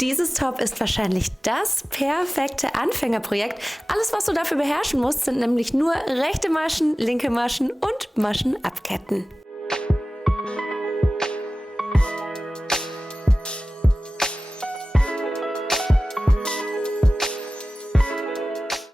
Dieses Top ist wahrscheinlich das perfekte Anfängerprojekt. Alles, was du dafür beherrschen musst, sind nämlich nur rechte Maschen, linke Maschen und Maschen abketten.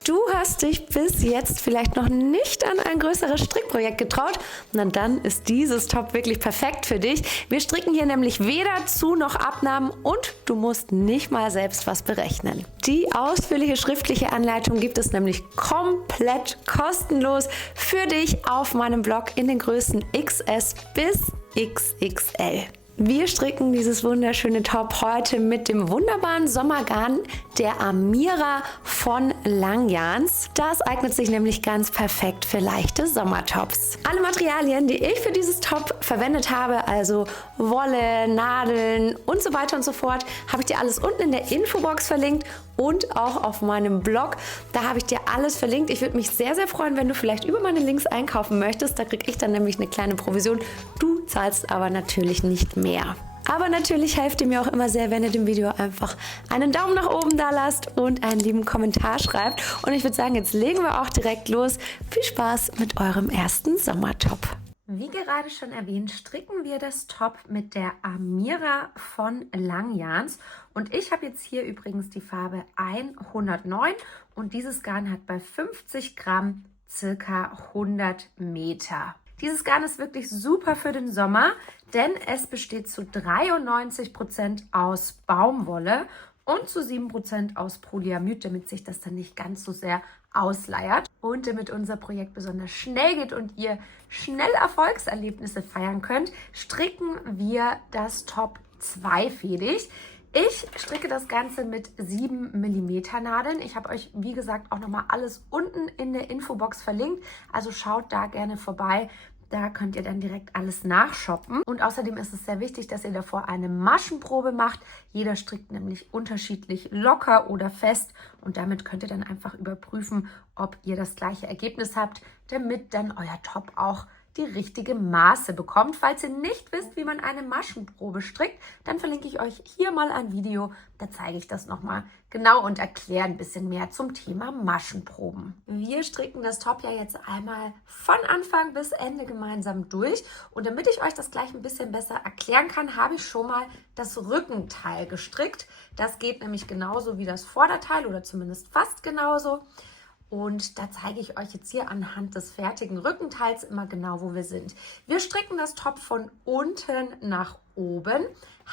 Du hast dich bis jetzt vielleicht noch nicht an ein größeres Strickprojekt getraut, na dann ist dieses Top wirklich perfekt für dich. Wir stricken hier nämlich weder Zu- noch Abnahmen und du musst nicht mal selbst was berechnen. Die ausführliche schriftliche Anleitung gibt es nämlich komplett kostenlos für dich auf meinem Blog in den Größen XS bis XXL. Wir stricken dieses wunderschöne Top heute mit dem wunderbaren Sommergarn der Amira von Langjans. Das eignet sich nämlich ganz perfekt für leichte Sommertops. Alle Materialien, die ich für dieses Top verwendet habe, also Wolle, Nadeln und so weiter und so fort, habe ich dir alles unten in der Infobox verlinkt und auch auf meinem Blog. Da habe ich dir alles verlinkt. Ich würde mich sehr, sehr freuen, wenn du vielleicht über meine Links einkaufen möchtest. Da kriege ich dann nämlich eine kleine Provision. Du zahlst aber natürlich nicht mehr. Aber natürlich helft ihr mir auch immer sehr, wenn ihr dem Video einfach einen Daumen nach oben da lasst und einen lieben Kommentar schreibt. Und ich würde sagen, jetzt legen wir auch direkt los. Viel Spaß mit eurem ersten Sommertop. Wie gerade schon erwähnt, stricken wir das Top mit der Amira von Langjans. Und ich habe jetzt hier übrigens die Farbe 109 und dieses Garn hat bei 50 Gramm circa 100 Meter. Dieses Garn ist wirklich super für den Sommer, denn es besteht zu 93% aus Baumwolle und zu 7% aus Polyamid, damit sich das dann nicht ganz so sehr ausleiert. Und damit unser Projekt besonders schnell geht und ihr schnell Erfolgserlebnisse feiern könnt, stricken wir das Top zweifädig. Ich stricke das Ganze mit 7 mm Nadeln. Ich habe euch, wie gesagt, auch nochmal alles unten in der Infobox verlinkt. Also schaut da gerne vorbei. Da könnt ihr dann direkt alles nachshoppen. Und außerdem ist es sehr wichtig, dass ihr davor eine Maschenprobe macht. Jeder strickt nämlich unterschiedlich locker oder fest. Und damit könnt ihr dann einfach überprüfen, ob ihr das gleiche Ergebnis habt, damit dann euer Top auch die richtige Maße bekommt. Falls ihr nicht wisst, wie man eine Maschenprobe strickt, dann verlinke ich euch hier mal ein Video. Da zeige ich das nochmal genau und erkläre ein bisschen mehr zum Thema Maschenproben. Wir stricken das Top ja jetzt einmal von Anfang bis Ende gemeinsam durch. Und damit ich euch das gleich ein bisschen besser erklären kann, habe ich schon mal das Rückenteil gestrickt. Das geht nämlich genauso wie das Vorderteil oder zumindest fast genauso. Und da zeige ich euch jetzt hier anhand des fertigen Rückenteils immer genau, wo wir sind. Wir stricken das Top von unten nach oben.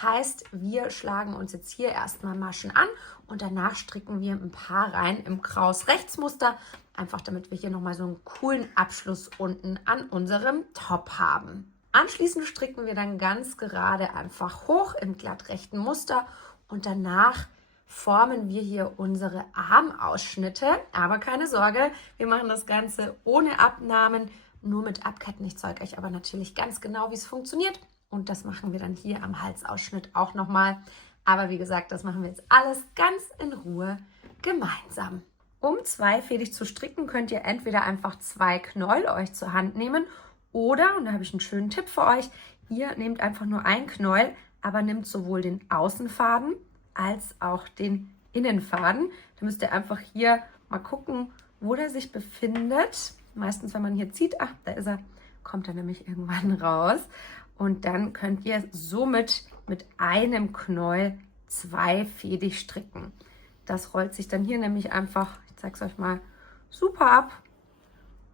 Heißt, wir schlagen uns jetzt hier erstmal Maschen an und danach stricken wir ein paar Reihen im Kraus-Rechts-Muster. Einfach damit wir hier nochmal so einen coolen Abschluss unten an unserem Top haben. Anschließend stricken wir dann ganz gerade einfach hoch im glattrechten Muster und danach formen wir hier unsere Armausschnitte, aber keine Sorge, wir machen das Ganze ohne Abnahmen, nur mit Abketten. Ich zeige euch aber natürlich ganz genau, wie es funktioniert und das machen wir dann hier am Halsausschnitt auch nochmal. Aber wie gesagt, das machen wir jetzt alles ganz in Ruhe gemeinsam. Um zweifädig zu stricken, könnt ihr entweder einfach 2 Knäuel euch zur Hand nehmen oder, und da habe ich einen schönen Tipp für euch, ihr nehmt einfach nur ein Knäuel, aber nehmt sowohl den Außenfaden als auch den Innenfaden. Da müsst ihr einfach hier mal gucken, wo der sich befindet. Meistens, wenn man hier zieht, da ist er, kommt er nämlich irgendwann raus. Und dann könnt ihr somit mit einem Knäuel zweifädig stricken. Das rollt sich dann hier nämlich einfach, ich zeige es euch mal, super ab.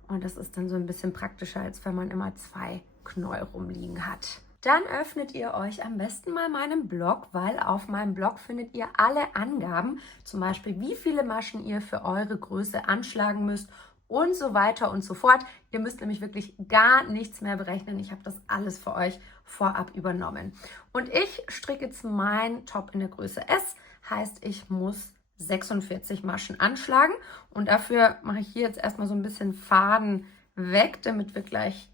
Und das ist dann so ein bisschen praktischer, als wenn man immer 2 Knäuel rumliegen hat. Dann öffnet ihr euch am besten mal meinen Blog, weil auf meinem Blog findet ihr alle Angaben, zum Beispiel wie viele Maschen ihr für eure Größe anschlagen müsst und so weiter und so fort. Ihr müsst nämlich wirklich gar nichts mehr berechnen. Ich habe das alles für euch vorab übernommen. Und ich stricke jetzt mein Top in der Größe S, heißt ich muss 46 Maschen anschlagen und dafür mache ich hier jetzt erstmal so ein bisschen Faden weg, damit wir gleich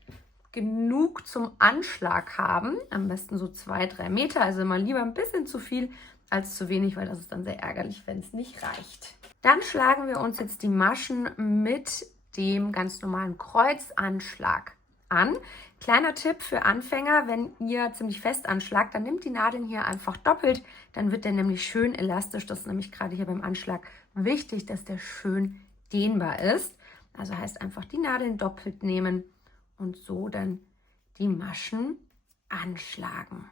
genug zum Anschlag haben. Am besten so 2-3 Meter, also immer lieber ein bisschen zu viel als zu wenig, weil das ist dann sehr ärgerlich, wenn es nicht reicht. Dann schlagen wir uns jetzt die Maschen mit dem ganz normalen Kreuzanschlag an. Kleiner Tipp für Anfänger, wenn ihr ziemlich fest anschlagt, dann nehmt die Nadeln hier einfach doppelt, dann wird der nämlich schön elastisch. Das ist nämlich gerade hier beim Anschlag wichtig, dass der schön dehnbar ist. Also heißt einfach die Nadeln doppelt nehmen und so dann die Maschen anschlagen.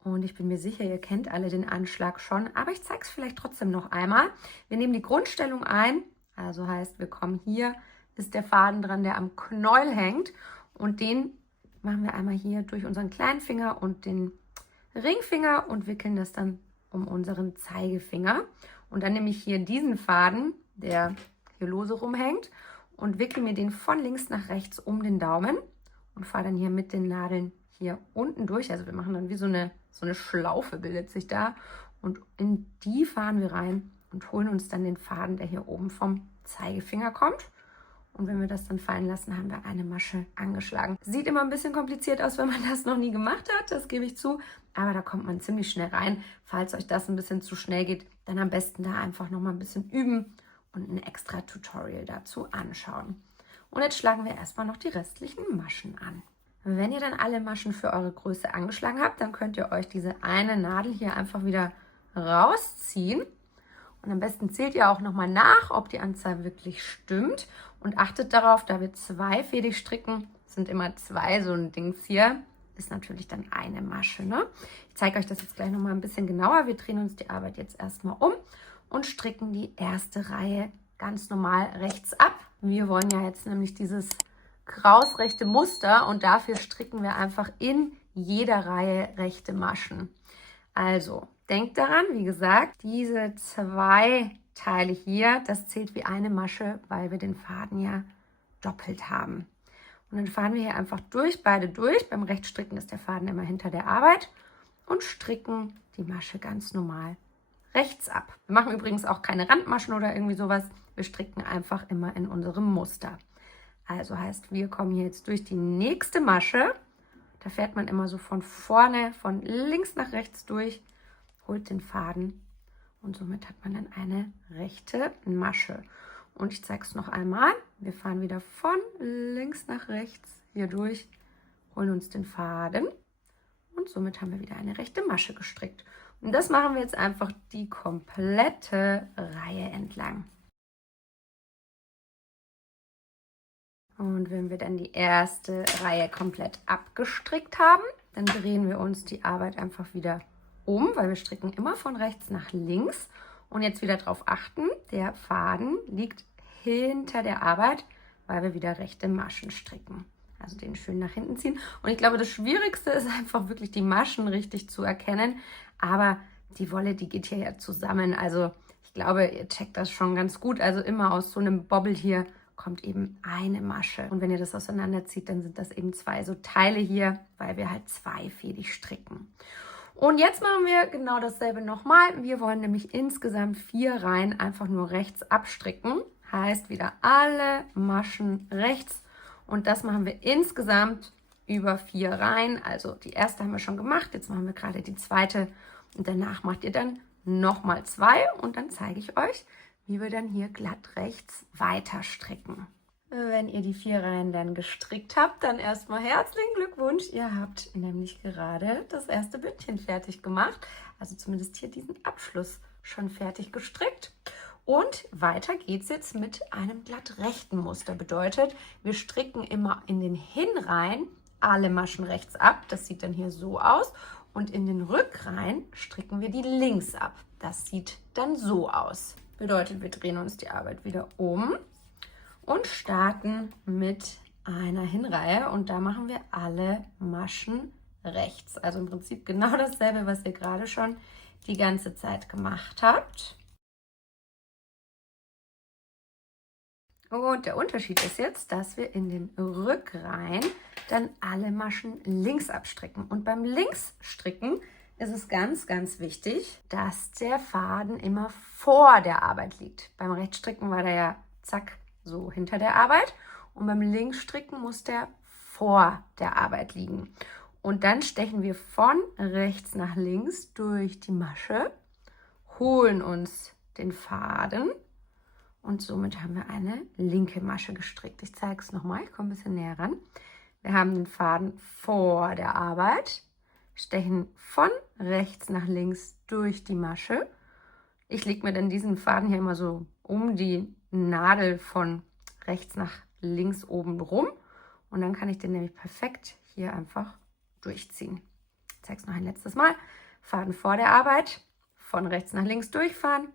Und ich bin mir sicher, ihr kennt alle den Anschlag schon, aber ich zeige es vielleicht trotzdem noch einmal. Wir nehmen die Grundstellung ein, also heißt, wir kommen hier, ist der Faden dran, der am Knäuel hängt und den machen wir einmal hier durch unseren kleinen Finger und den Ringfinger und wickeln das dann um unseren Zeigefinger. Und dann nehme ich hier diesen Faden, der hier lose rumhängt und wickle mir den von links nach rechts um den Daumen und fahre dann hier mit den Nadeln hier unten durch. Also wir machen dann wie so eine Schlaufe bildet sich da und in die fahren wir rein und holen uns dann den Faden, der hier oben vom Zeigefinger kommt. Und wenn wir das dann fallen lassen, haben wir eine Masche angeschlagen. Sieht immer ein bisschen kompliziert aus, wenn man das noch nie gemacht hat, das gebe ich zu. Aber da kommt man ziemlich schnell rein. Falls euch das ein bisschen zu schnell geht, dann am besten da einfach noch mal ein bisschen üben und ein extra Tutorial dazu anschauen. Und jetzt schlagen wir erstmal noch die restlichen Maschen an. Wenn ihr dann alle Maschen für eure Größe angeschlagen habt, dann könnt ihr euch diese eine Nadel hier einfach wieder rausziehen. Und am besten zählt ihr auch nochmal nach, ob die Anzahl wirklich stimmt. Und achtet darauf, da wir zweifädig stricken, sind immer zwei so ein Dings hier, ist natürlich dann eine Masche. Ne? Ich zeige euch das jetzt gleich nochmal ein bisschen genauer. Wir drehen uns die Arbeit jetzt erstmal um und stricken die erste Reihe ganz normal rechts ab. Wir wollen ja jetzt nämlich dieses krausrechte Muster und dafür stricken wir einfach in jeder Reihe rechte Maschen. Also denkt daran, wie gesagt, diese zwei Teile hier, das zählt wie eine Masche, weil wir den Faden ja doppelt haben. Und dann fahren wir hier einfach beide durch. Beim Rechtsstricken ist der Faden immer hinter der Arbeit und stricken die Masche ganz normal rechts ab. Wir machen übrigens auch keine Randmaschen oder irgendwie sowas. Wir stricken einfach immer in unserem Muster. Also heißt, wir kommen hier jetzt durch die nächste Masche. Da fährt man immer so von vorne, von links nach rechts durch, holt den Faden und somit hat man dann eine rechte Masche. Und ich zeige es noch einmal. Wir fahren wieder von links nach rechts hier durch, holen uns den Faden und somit haben wir wieder eine rechte Masche gestrickt. Und das machen wir jetzt einfach die komplette Reihe entlang. Und wenn wir dann die erste Reihe komplett abgestrickt haben, dann drehen wir uns die Arbeit einfach wieder um, weil wir stricken immer von rechts nach links. Und jetzt wieder darauf achten, der Faden liegt hinter der Arbeit, weil wir wieder rechte Maschen stricken. Also den schön nach hinten ziehen. Und ich glaube, das Schwierigste ist einfach wirklich die Maschen richtig zu erkennen. Aber die Wolle, die geht hier ja zusammen. Also ich glaube, ihr checkt das schon ganz gut. Also immer aus so einem Bobbel hier kommt eben eine Masche. Und wenn ihr das auseinanderzieht, dann sind das eben zwei so Teile hier, weil wir halt zweifädig stricken. Und jetzt machen wir genau dasselbe nochmal. Wir wollen nämlich insgesamt 4 Reihen einfach nur rechts abstricken. Heißt wieder alle Maschen rechts. Und das machen wir insgesamt über 4 Reihen. Also die erste haben wir schon gemacht. Jetzt machen wir gerade die zweite. Und danach macht ihr dann nochmal 2. Und dann zeige ich euch, wie wir dann hier glatt rechts weiter stricken. Wenn ihr die 4 Reihen dann gestrickt habt, dann erstmal herzlichen Glückwunsch. Ihr habt nämlich gerade das erste Bündchen fertig gemacht. Also zumindest hier diesen Abschluss schon fertig gestrickt. Und weiter geht es jetzt mit einem glatt rechten Muster. Bedeutet, wir stricken immer in den Hinreihen alle Maschen rechts ab. Das sieht dann hier so aus. Und in den Rückreihen stricken wir die links ab. Das sieht dann so aus. Bedeutet, wir drehen uns die Arbeit wieder um und starten mit einer Hinreihe. Und da machen wir alle Maschen rechts. Also im Prinzip genau dasselbe, was ihr gerade schon die ganze Zeit gemacht habt. Und der Unterschied ist jetzt, dass wir in den Rückreihen dann alle Maschen links abstricken. Und beim Linksstricken ist es ganz, ganz wichtig, dass der Faden immer vor der Arbeit liegt. Beim Rechtsstricken war der ja zack so hinter der Arbeit und beim Linksstricken muss der vor der Arbeit liegen. Und dann stechen wir von rechts nach links durch die Masche, holen uns den Faden Und somit haben wir eine linke Masche gestrickt. Ich zeige es nochmal, ich komme ein bisschen näher ran. Wir haben den Faden vor der Arbeit, stechen von rechts nach links durch die Masche. Ich lege mir dann diesen Faden hier immer so um die Nadel von rechts nach links oben rum. Und dann kann ich den nämlich perfekt hier einfach durchziehen. Ich zeige es noch ein letztes Mal. Faden vor der Arbeit, von rechts nach links durchfahren,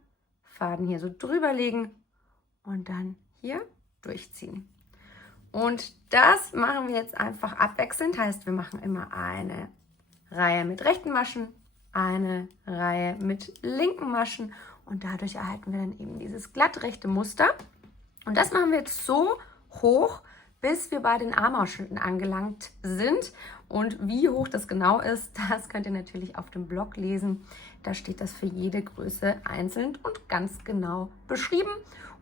Faden hier so drüber legen und dann hier durchziehen. Und das machen wir jetzt einfach abwechselnd. Heißt, wir machen immer eine Reihe mit rechten Maschen, eine Reihe mit linken Maschen und dadurch erhalten wir dann eben dieses glattrechte Muster. Und das machen wir jetzt so hoch, bis wir bei den Armausschnitten angelangt sind. Und wie hoch das genau ist, das könnt ihr natürlich auf dem Blog lesen. Da steht das für jede Größe einzeln und ganz genau beschrieben.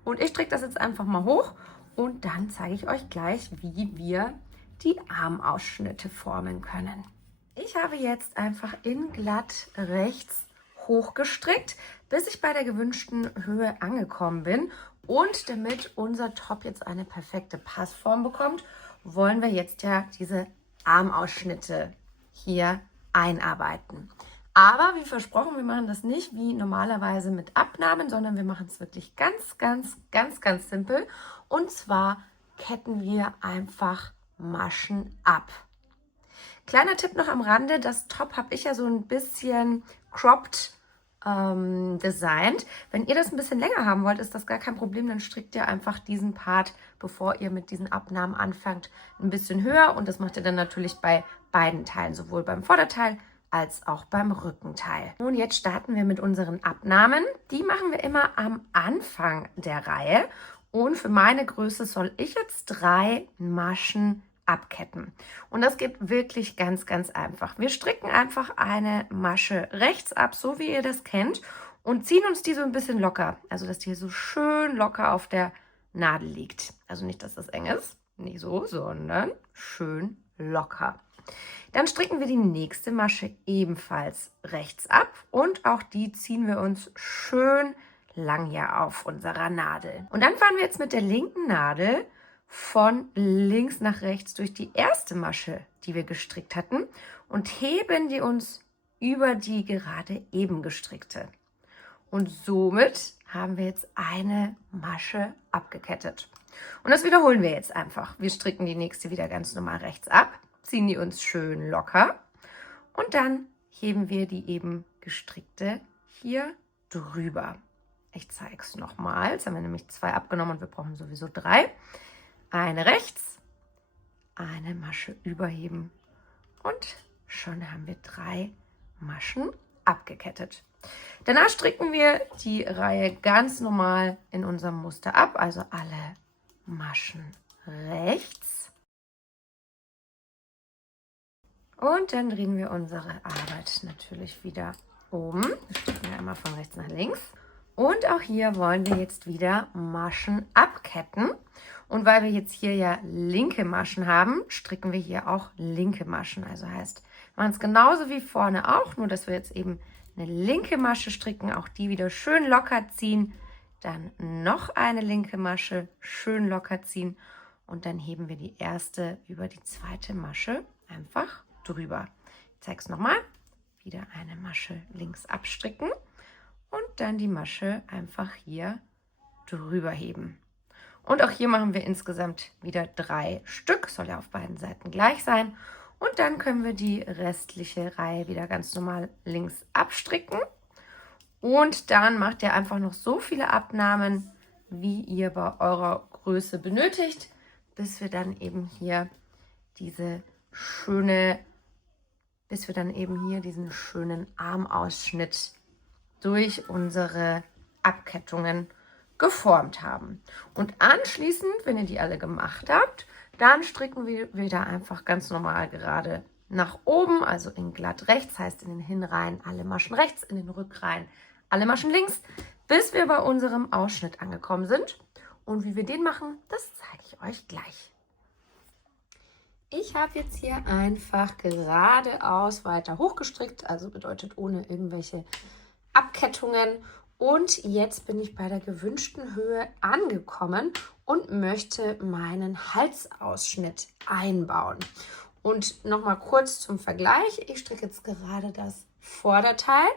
Und ich stricke das jetzt einfach mal hoch und dann zeige ich euch gleich, wie wir die Armausschnitte formen können. Ich habe jetzt einfach in glatt rechts hochgestrickt, bis ich bei der gewünschten Höhe angekommen bin. Und damit unser Top jetzt eine perfekte Passform bekommt, wollen wir jetzt ja diese Armausschnitte hier einarbeiten. Aber wie versprochen, wir machen das nicht wie normalerweise mit Abnahmen, sondern wir machen es wirklich ganz simpel. Und zwar ketten wir einfach Maschen ab. Kleiner Tipp noch am Rande, das Top habe ich ja so ein bisschen cropped designt. Wenn ihr das ein bisschen länger haben wollt, ist das gar kein Problem, dann strickt ihr einfach diesen Part, bevor ihr mit diesen Abnahmen anfangt, ein bisschen höher und das macht ihr dann natürlich bei beiden Teilen, sowohl beim Vorderteil als auch beim Rückenteil. Und jetzt starten wir mit unseren Abnahmen. Die machen wir immer am Anfang der Reihe und für meine Größe soll ich jetzt 3 Maschen abketten. Und das geht wirklich ganz einfach. Wir stricken einfach eine Masche rechts ab, so wie ihr das kennt, und ziehen uns die so ein bisschen locker. Also, dass die hier so schön locker auf der Nadel liegt. Also nicht, dass das eng ist, nicht so, sondern schön locker. Dann stricken wir die nächste Masche ebenfalls rechts ab und auch die ziehen wir uns schön lang hier auf unserer Nadel. Und dann fahren wir jetzt mit der linken Nadel von links nach rechts durch die erste Masche, die wir gestrickt hatten und heben die uns über die gerade eben gestrickte. Und somit haben wir jetzt eine Masche abgekettet. Und das wiederholen wir jetzt einfach. Wir stricken die nächste wieder ganz normal rechts ab, ziehen die uns schön locker und dann heben wir die eben gestrickte hier drüber. Ich zeige es nochmal. Jetzt haben wir nämlich 2 abgenommen und wir brauchen sowieso 3. Eine rechts, eine Masche überheben und schon haben wir 3 Maschen abgekettet. Danach stricken wir die Reihe ganz normal in unserem Muster ab, also alle Maschen rechts. Und dann drehen wir unsere Arbeit natürlich wieder um. Wir stricken ja immer von rechts nach links. Und auch hier wollen wir jetzt wieder Maschen abketten. Und weil wir jetzt hier ja linke Maschen haben, stricken wir hier auch linke Maschen. Also heißt, wir machen es genauso wie vorne auch, nur dass wir jetzt eben eine linke Masche stricken, auch die wieder schön locker ziehen. Dann noch eine linke Masche schön locker ziehen und dann heben wir die erste über die zweite Masche einfach drüber. Ich zeige es nochmal. Wieder eine Masche links abstricken. Und dann die Masche einfach hier drüber heben. Und auch hier machen wir insgesamt wieder 3 Stück. Soll ja auf beiden Seiten gleich sein. Und dann können wir die restliche Reihe wieder ganz normal links abstricken. Und dann macht ihr einfach noch so viele Abnahmen, wie ihr bei eurer Größe benötigt, bis wir dann eben hier diesen schönen Armausschnitt durch unsere Abkettungen geformt haben. Und anschließend, wenn ihr die alle gemacht habt, dann stricken wir wieder einfach ganz normal gerade nach oben, also in glatt rechts, heißt in den Hinreihen alle Maschen rechts, in den Rückreihen alle Maschen links, bis wir bei unserem Ausschnitt angekommen sind. Und wie wir den machen, das zeige ich euch gleich. Ich habe jetzt hier einfach geradeaus weiter hochgestrickt, also bedeutet ohne irgendwelche Abkettungen Und jetzt bin ich bei der gewünschten Höhe angekommen und möchte meinen Halsausschnitt einbauen. Und nochmal kurz zum Vergleich. Ich stricke jetzt gerade das Vorderteil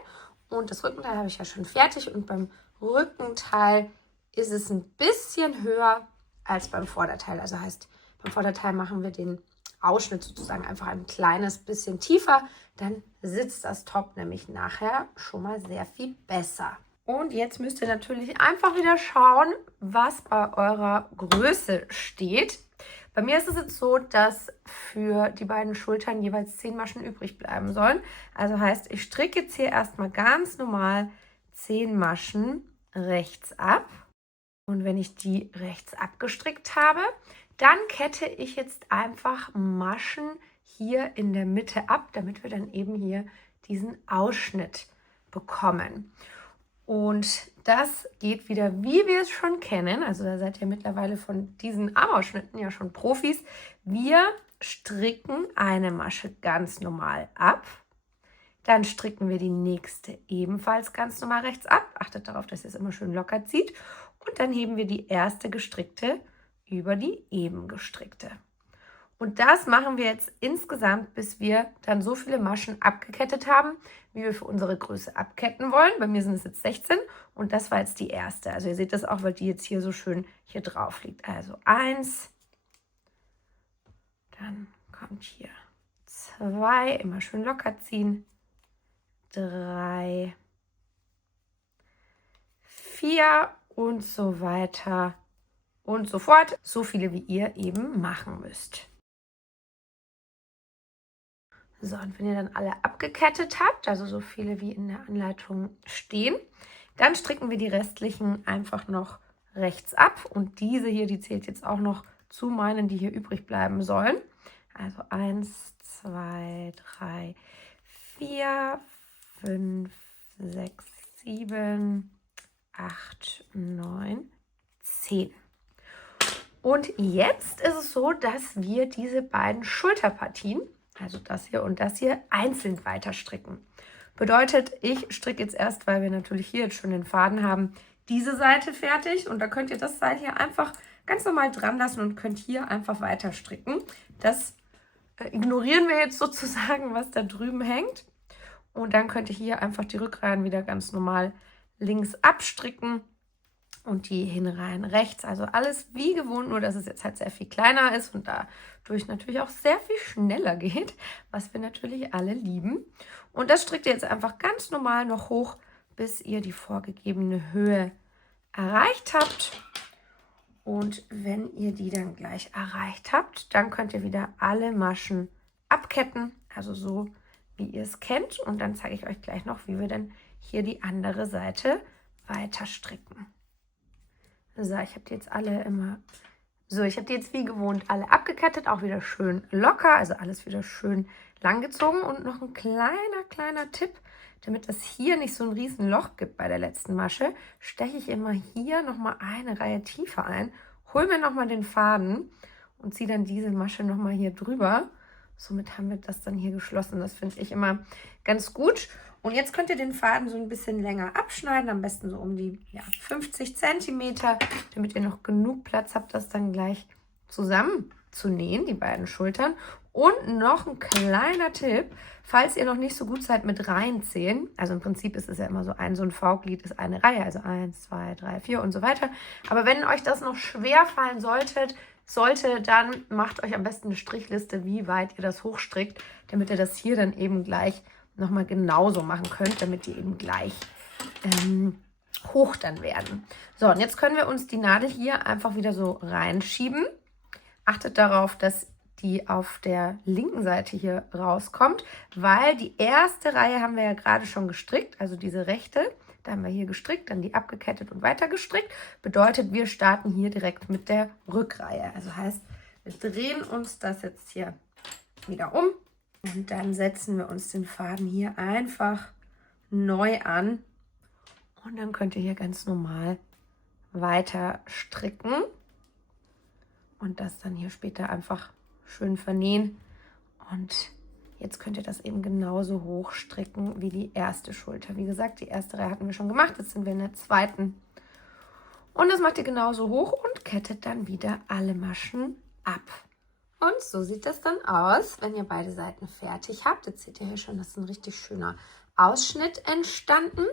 und das Rückenteil habe ich ja schon fertig. Und beim Rückenteil ist es ein bisschen höher als beim Vorderteil. Also heißt, beim Vorderteil machen wir den Ausschnitt sozusagen einfach ein kleines bisschen tiefer. Dann sitzt das Top nämlich nachher schon mal sehr viel besser. Und jetzt müsst ihr natürlich einfach wieder schauen, was bei eurer Größe steht. Bei mir ist es jetzt so, dass für die beiden Schultern jeweils 10 Maschen übrig bleiben sollen. Also heißt, ich stricke jetzt hier erstmal ganz normal 10 Maschen rechts ab. Und wenn ich die rechts abgestrickt habe, dann kette ich jetzt einfach Maschen hier in der Mitte ab, damit wir dann eben hier diesen Ausschnitt bekommen. Und das geht wieder, wie wir es schon kennen. Also da seid ihr mittlerweile von diesen Armausschnitten ja schon Profis. Wir stricken eine Masche ganz normal ab. Dann stricken wir die nächste ebenfalls ganz normal rechts ab. Achtet darauf, dass ihr es immer schön locker zieht. Und dann heben wir die erste gestrickte über die eben gestrickte. Und das machen wir jetzt insgesamt, bis wir dann so viele Maschen abgekettet haben, wie wir für unsere Größe abketten wollen. Bei mir sind es jetzt 16 und das war jetzt die erste. Also ihr seht das auch, weil die jetzt hier so schön hier drauf liegt. Also 1, dann kommt hier 2, immer schön locker ziehen, 3, 4 und so weiter und so fort. So viele, wie ihr eben machen müsst. So, und wenn ihr dann alle abgekettet habt, also so viele wie in der Anleitung stehen, dann stricken wir die restlichen einfach noch rechts ab. Und diese hier, die zählt jetzt auch noch zu meinen, die hier übrig bleiben sollen. Also 1, 2, 3, 4, 5, 6, 7, 8, 9, 10. Und jetzt ist es so, dass wir diese beiden Schulterpartien, also das hier und das hier, einzeln weiter stricken. Bedeutet, ich stricke jetzt erst, weil wir natürlich hier jetzt schon den Faden haben, diese Seite fertig. Und da könnt ihr das Seil hier einfach ganz normal dran lassen und könnt hier einfach weiter stricken. Das ignorieren wir jetzt sozusagen, was da drüben hängt. Und dann könnt ihr hier einfach die Rückreihen wieder ganz normal links abstricken. Und die Hinreihen rechts, also alles wie gewohnt, nur dass es jetzt halt sehr viel kleiner ist und dadurch natürlich auch sehr viel schneller geht, was wir natürlich alle lieben. Und das strickt ihr jetzt einfach ganz normal noch hoch, bis ihr die vorgegebene Höhe erreicht habt. Und wenn ihr die dann gleich erreicht habt, dann könnt ihr wieder alle Maschen abketten, also so wie ihr es kennt. Und dann zeige ich euch gleich noch, wie wir dann hier die andere Seite weiter stricken. So, ich habe die jetzt alle ich habe die jetzt wie gewohnt alle abgekettet, auch wieder schön locker, also alles wieder schön lang gezogen. Und noch ein kleiner Tipp, damit es hier nicht so ein riesen Loch gibt bei der letzten Masche, steche ich immer hier nochmal eine Reihe tiefer ein, hole mir nochmal den Faden und ziehe dann diese Masche nochmal hier drüber. Somit haben wir das dann hier geschlossen. Das finde ich immer ganz gut. Und jetzt könnt ihr den Faden so ein bisschen länger abschneiden, am besten so um die 50 cm, damit ihr noch genug Platz habt, das dann gleich zusammen zu nähen, die beiden Schultern. Und noch ein kleiner Tipp, falls ihr noch nicht so gut seid mit Reihenzählen, also im Prinzip ist es ja immer so ein V-Glied ist eine Reihe, also 1, 2, 3, 4 und so weiter. Aber wenn euch das noch schwer fallen sollte, dann macht euch am besten eine Strichliste, wie weit ihr das hochstrickt, damit ihr das hier dann eben gleich nochmal genauso machen könnt, damit die eben gleich hoch dann werden. So, und jetzt können wir uns die Nadel hier einfach wieder so reinschieben. Achtet darauf, dass die auf der linken Seite hier rauskommt, weil die erste Reihe haben wir ja gerade schon gestrickt, also diese rechte, da haben wir hier gestrickt, dann die abgekettet und weiter gestrickt. Bedeutet, wir starten hier direkt mit der Rückreihe. Also heißt, wir drehen uns das jetzt hier wieder um. Und dann setzen wir uns den Faden hier einfach neu an. Und dann könnt ihr hier ganz normal weiter stricken. Und das dann hier später einfach schön vernähen. Und jetzt könnt ihr das eben genauso hoch stricken wie die erste Schulter. Wie gesagt, die erste Reihe hatten wir schon gemacht, jetzt sind wir in der zweiten. Und das macht ihr genauso hoch und kettet dann wieder alle Maschen ab. Und so sieht das dann aus, wenn ihr beide Seiten fertig habt. Jetzt seht ihr hier schon, das ist ein richtig schöner Ausschnitt entstanden.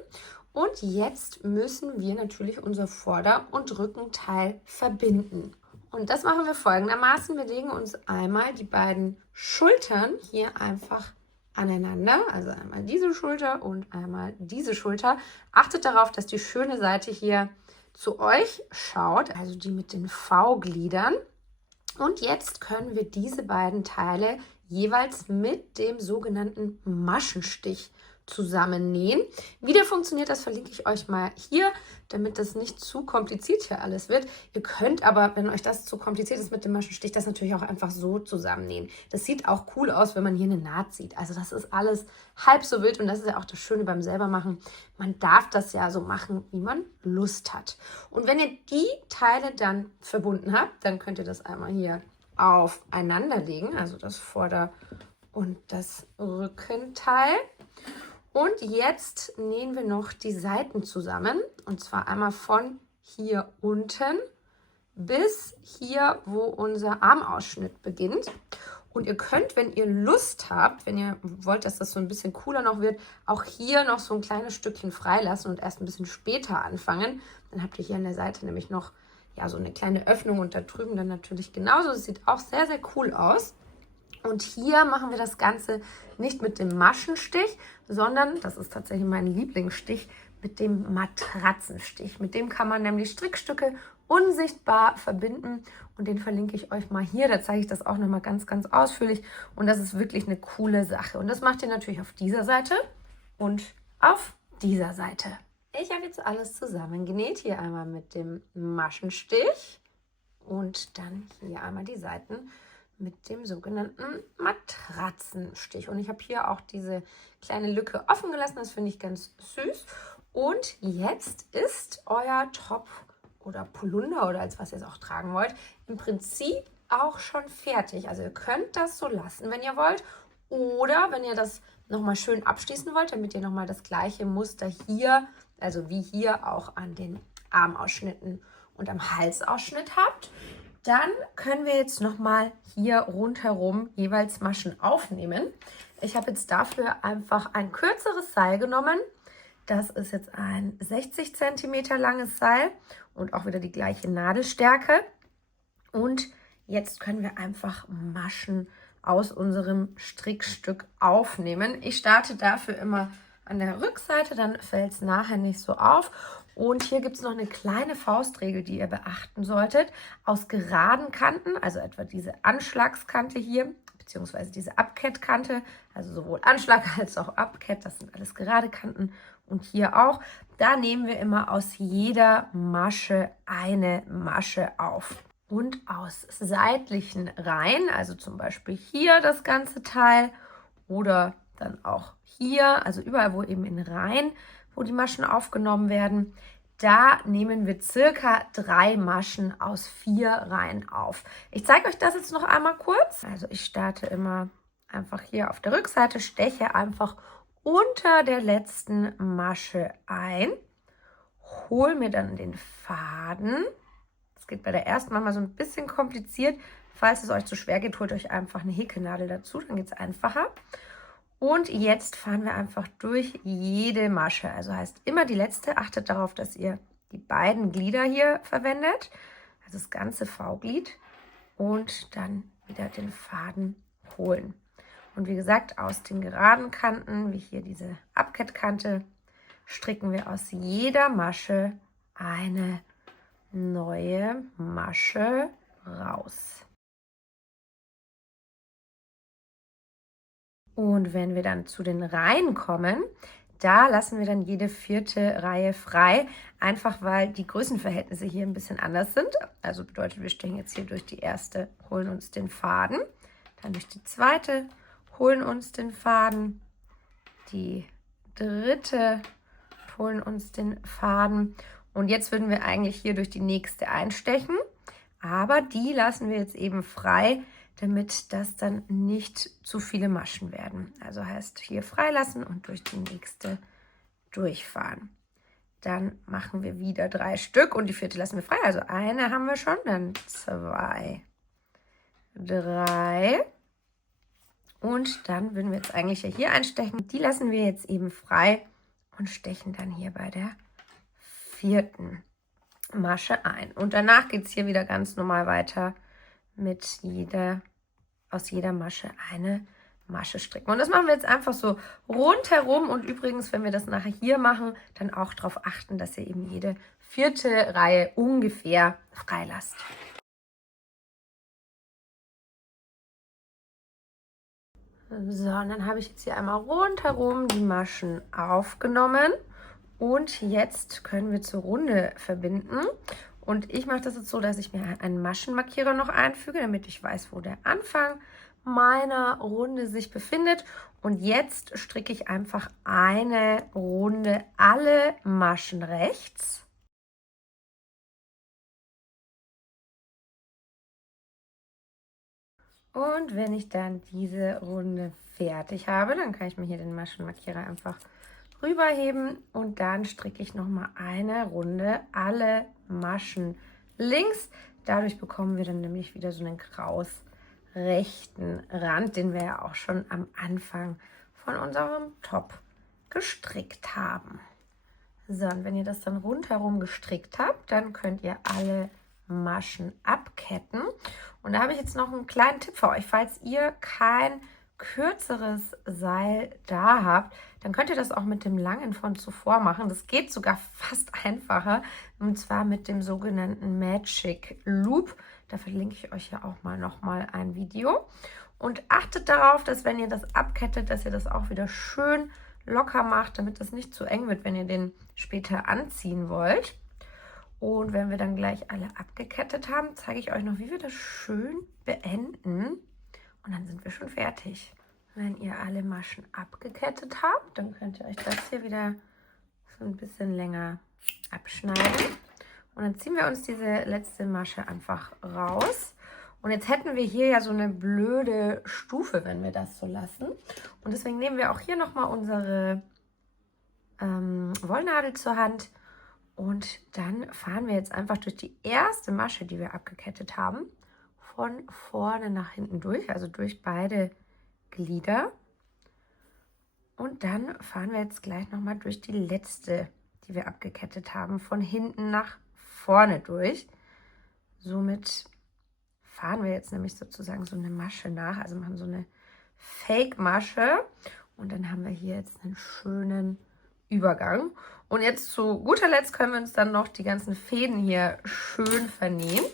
Und jetzt müssen wir natürlich unser Vorder- und Rückenteil verbinden. Und das machen wir folgendermaßen. Wir legen uns einmal die beiden Schultern hier einfach aneinander. Also einmal diese Schulter und einmal diese Schulter. Achtet darauf, dass die schöne Seite hier zu euch schaut, also die mit den V-Gliedern. Und jetzt können wir diese beiden Teile jeweils mit dem sogenannten Maschenstich zusammennähen. Wie der funktioniert, das verlinke ich euch mal hier, damit das nicht zu kompliziert hier alles wird. Ihr könnt aber, wenn euch das zu kompliziert ist mit dem Maschenstich, das natürlich auch einfach so zusammennähen. Das sieht auch cool aus, wenn man hier eine Naht sieht. Also das ist alles halb so wild und das ist ja auch das Schöne beim selbermachen. Man darf das ja so machen, wie man Lust hat. Und wenn ihr die Teile dann verbunden habt, dann könnt ihr das einmal hier aufeinander legen, also das Vorder- und das Rückenteil. Und jetzt nähen wir noch die Seiten zusammen, und zwar einmal von hier unten bis hier, wo unser Armausschnitt beginnt. Und ihr könnt, wenn ihr Lust habt, wenn ihr wollt, dass das so ein bisschen cooler noch wird, auch hier noch so ein kleines Stückchen freilassen und erst ein bisschen später anfangen. Dann habt ihr hier an der Seite nämlich noch ja, so eine kleine Öffnung und da drüben dann natürlich genauso. Das sieht auch sehr, sehr cool aus. Und hier machen wir das Ganze nicht mit dem Maschenstich, sondern, das ist tatsächlich mein Lieblingsstich, mit dem Matratzenstich. Mit dem kann man nämlich Strickstücke unsichtbar verbinden und den verlinke ich euch mal hier. Da zeige ich das auch nochmal ganz, ganz ausführlich und das ist wirklich eine coole Sache. Und das macht ihr natürlich auf dieser Seite und auf dieser Seite. Ich habe jetzt alles zusammengenäht. Hier einmal mit dem Maschenstich und dann hier einmal die Seiten mit dem sogenannten Matratzenstich. Und ich habe hier auch diese kleine Lücke offen gelassen. Das finde ich ganz süß. Und jetzt ist euer Top oder Polunder oder als was ihr es auch tragen wollt, im Prinzip auch schon fertig. Also ihr könnt das so lassen, wenn ihr wollt. Oder wenn ihr das nochmal schön abschließen wollt, damit ihr nochmal das gleiche Muster hier, also wie hier auch an den Armausschnitten und am Halsausschnitt habt, dann können wir jetzt nochmal hier rundherum jeweils Maschen aufnehmen. Ich habe jetzt dafür einfach ein kürzeres Seil genommen. Das ist jetzt ein 60 cm langes Seil und auch wieder die gleiche Nadelstärke. Und jetzt können wir einfach Maschen aus unserem Strickstück aufnehmen. Ich starte dafür immer an der Rückseite, dann fällt es nachher nicht so auf. Und hier gibt es noch eine kleine Faustregel, die ihr beachten solltet. Aus geraden Kanten, also etwa diese Anschlagskante hier, beziehungsweise diese Abkettkante, also sowohl Anschlag als auch Abkett, das sind alles gerade Kanten. Und hier auch, da nehmen wir immer aus jeder Masche eine Masche auf. Und aus seitlichen Reihen, also zum Beispiel hier das ganze Teil oder dann auch hier, also überall, wo eben in Reihen, wo die Maschen aufgenommen werden, da nehmen wir circa 3 Maschen aus 4 Reihen auf. Ich zeige euch das jetzt noch einmal kurz. Also ich starte immer einfach hier auf der Rückseite, steche einfach unter der letzten Masche ein, hole mir dann den Faden. Das geht bei der ersten manchmal so ein bisschen kompliziert. Falls es euch zu schwer geht, holt euch einfach eine Häkelnadel dazu, dann geht es einfacher. Und jetzt fahren wir einfach durch jede Masche. Also heißt immer die letzte. Achtet darauf, dass ihr die beiden Glieder hier verwendet. Also das ganze V-Glied. Und dann wieder den Faden holen. Und wie gesagt, aus den geraden Kanten, wie hier diese Abkettkante, stricken wir aus jeder Masche eine neue Masche raus. Und wenn wir dann zu den Reihen kommen, da lassen wir dann jede 4. Reihe frei, einfach weil die Größenverhältnisse hier ein bisschen anders sind. Also bedeutet, wir stechen jetzt hier durch die erste, holen uns den Faden, dann durch die zweite, holen uns den Faden, die dritte, holen uns den Faden. Und jetzt würden wir eigentlich hier durch die nächste einstechen, aber die lassen wir jetzt eben frei, damit das dann nicht zu viele Maschen werden. Also heißt hier freilassen und durch die nächste durchfahren. Dann machen wir wieder 3 Stück und die 4. lassen wir frei. Also eine haben wir schon, dann 2, 3 und dann würden wir jetzt eigentlich ja hier einstechen. Die lassen wir jetzt eben frei und stechen dann hier bei der 4. Masche ein. Und danach geht es hier wieder ganz normal weiter mit aus jeder Masche eine Masche stricken. Und das machen wir jetzt einfach so rundherum. Und übrigens, wenn wir das nachher hier machen, dann auch darauf achten, dass ihr eben jede 4. Reihe ungefähr freilasst. So, und dann habe ich jetzt hier einmal rundherum die Maschen aufgenommen. Und jetzt können wir zur Runde verbinden. Und ich mache das jetzt so, dass ich mir einen Maschenmarkierer noch einfüge, damit ich weiß, wo der Anfang meiner Runde sich befindet. Und jetzt stricke ich einfach eine Runde alle Maschen rechts. Und wenn ich dann diese Runde fertig habe, dann kann ich mir hier den Maschenmarkierer einfach rüberheben und dann stricke ich nochmal eine Runde alle Maschen links. Dadurch bekommen wir dann nämlich wieder so einen kraus rechten Rand, den wir ja auch schon am Anfang von unserem Top gestrickt haben. So, und wenn ihr das dann rundherum gestrickt habt, dann könnt ihr alle Maschen abketten. Und da habe ich jetzt noch einen kleinen Tipp für euch. Falls ihr kein kürzeres Seil da habt, dann könnt ihr das auch mit dem langen von zuvor machen. Das geht sogar fast einfacher, und zwar mit dem sogenannten Magic Loop. Da verlinke ich euch ja auch nochmal ein Video. Und achtet darauf, dass wenn ihr das abkettet, dass ihr das auch wieder schön locker macht, damit das nicht zu eng wird, wenn ihr den später anziehen wollt. Und wenn wir dann gleich alle abgekettet haben, zeige ich euch noch, wie wir das schön beenden. Und dann sind wir schon fertig. Wenn ihr alle Maschen abgekettet habt, dann könnt ihr euch das hier wieder so ein bisschen länger abschneiden. Und dann ziehen wir uns diese letzte Masche einfach raus. Und jetzt hätten wir hier ja so eine blöde Stufe, wenn wir das so lassen. Und deswegen nehmen wir auch hier nochmal unsere Wollnadel zur Hand. Und dann fahren wir jetzt einfach durch die erste Masche, die wir abgekettet haben, von vorne nach hinten durch, also durch beide Glieder. Und dann fahren wir jetzt gleich nochmal durch die letzte, die wir abgekettet haben, von hinten nach vorne durch. Somit fahren wir jetzt nämlich sozusagen so eine Masche nach, also machen so eine Fake-Masche. Und dann haben wir hier jetzt einen schönen Übergang. Und jetzt zu guter Letzt können wir uns dann noch die ganzen Fäden hier schön vernähen.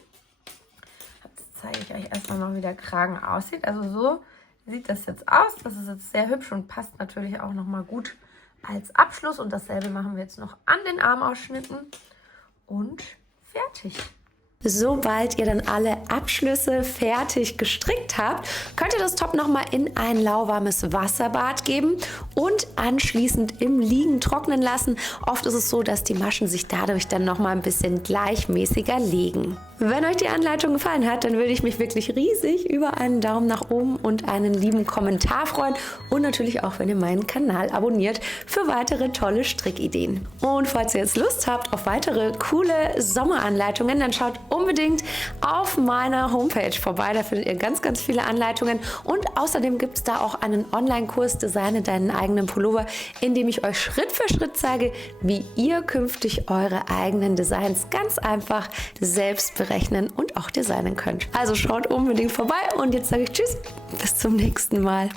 Jetzt zeige ich euch erstmal noch, wie der Kragen aussieht. Also so sieht das jetzt aus. Das ist jetzt sehr hübsch und passt natürlich auch nochmal gut als Abschluss. Und dasselbe machen wir jetzt noch an den Armausschnitten. Und fertig. Sobald ihr dann alle Abschlüsse fertig gestrickt habt, könnt ihr das Top nochmal in ein lauwarmes Wasserbad geben und anschließend im Liegen trocknen lassen. Oft ist es so, dass die Maschen sich dadurch dann nochmal ein bisschen gleichmäßiger legen. Wenn euch die Anleitung gefallen hat, dann würde ich mich wirklich riesig über einen Daumen nach oben und einen lieben Kommentar freuen und natürlich auch, wenn ihr meinen Kanal abonniert für weitere tolle Strickideen. Und falls ihr jetzt Lust habt auf weitere coole Sommeranleitungen, dann schaut unbedingt auf meiner Homepage vorbei. Da findet ihr ganz, ganz viele Anleitungen und außerdem gibt es da auch einen Online-Kurs Designe deinen eigenen Pullover, in dem ich euch Schritt für Schritt zeige, wie ihr künftig eure eigenen Designs ganz einfach selbst berechnen und auch designen könnt. Also schaut unbedingt vorbei und jetzt sage ich Tschüss, bis zum nächsten Mal.